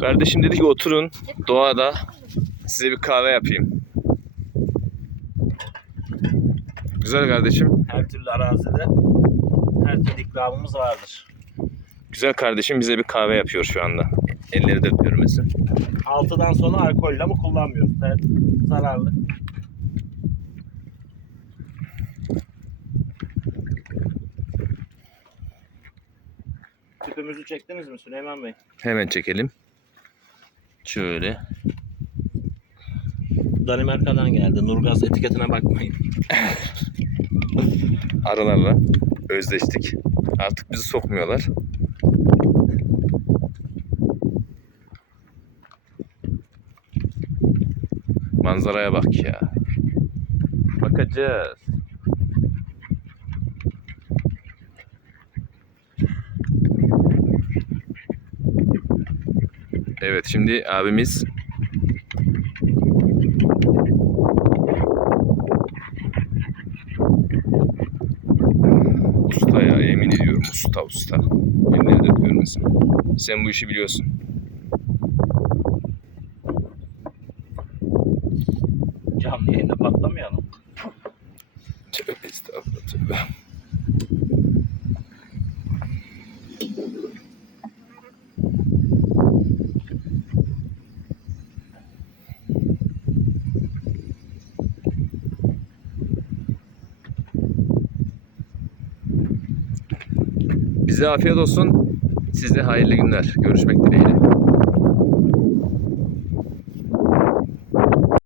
Kardeşim dedi ki oturun doğada size bir kahve yapayım. Güzel kardeşim. Her türlü arazide her türlü ikramımız vardır. Güzel kardeşim bize bir kahve yapıyor şu anda. Elleri de görmesin. 6'dan sonra alkolle mi kullanmıyoruz? Evet, zararlı. Tüpümüzü çektiniz mi Süleyman Bey? Hemen çekelim. Şöyle. Danimarka'dan geldi. Nurgaz etiketine bakmayın. Arılarla özleştik. Artık bizi sokmuyorlar. Manzaraya bak ya. Bakacağız. Evet şimdi abimiz usta ya emin ediyorum usta usta. Elleri de görmesin. Sen bu işi biliyorsun. Canlı yayında patlamayalım. Tövbe estağfurullah tövbe. Bize afiyet olsun. Size hayırlı günler. Görüşmek dileğiyle.